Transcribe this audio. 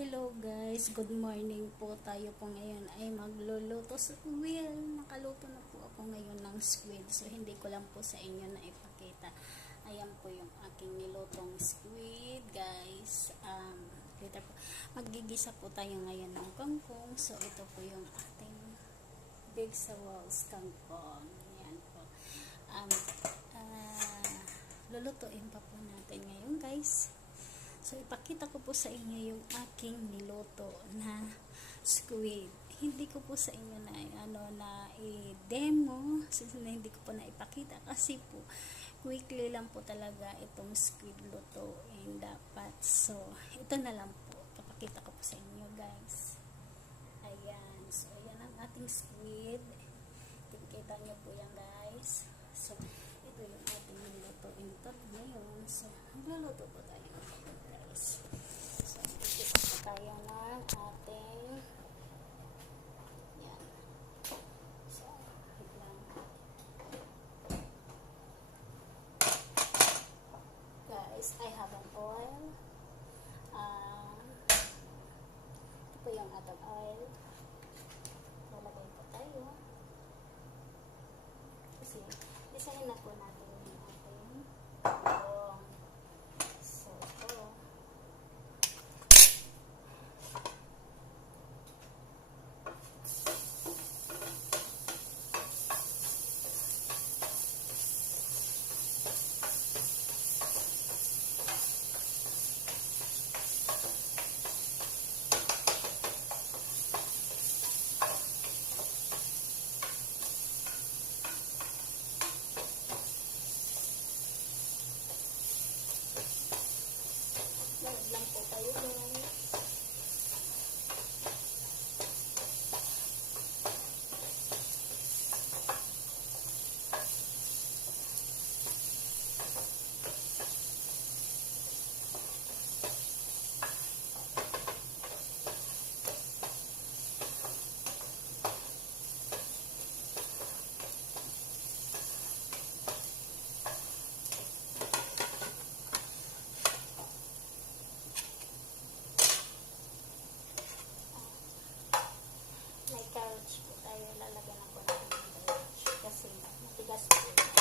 Hello guys, good morning po. Tayo po ngayon ay magluluto sa nakaluto na po ako ngayon ng squid. So hindi ko lang po sa inyo na ipakita. Ayan po yung aking nilutong squid guys. Later po. Magigisa po tayo ngayon ng kangkong. So ito po yung ating big sawaws kangkong. Ayan po. Lulutuin pa po natin ngayon guys. So, ipakita ko po sa inyo yung aking niluto na squid. Hindi ko po sa inyo na i-demo since na hindi ko po na ipakita kasi po quickly lang po talaga itong squid lutuin dapat. So, ito na lang po. Papakita ko po sa inyo guys. Ayan. So, ayan ang ating squid. Kita nyo po yan guys. So, ito yung ating nilutuin ito ngayon. So, magluluto po tayo guys. So, ito po tayo ng ating yan. So, wait lang. Guys, I have an oil. Ito po yung ating oil. Lalagay po tayo. Kasi, isahin na po natin yung ating kangkong. So, ito. Lang po kayo guys. May carrots po tayo, lalagyan ako ng carrots kasi matigas po.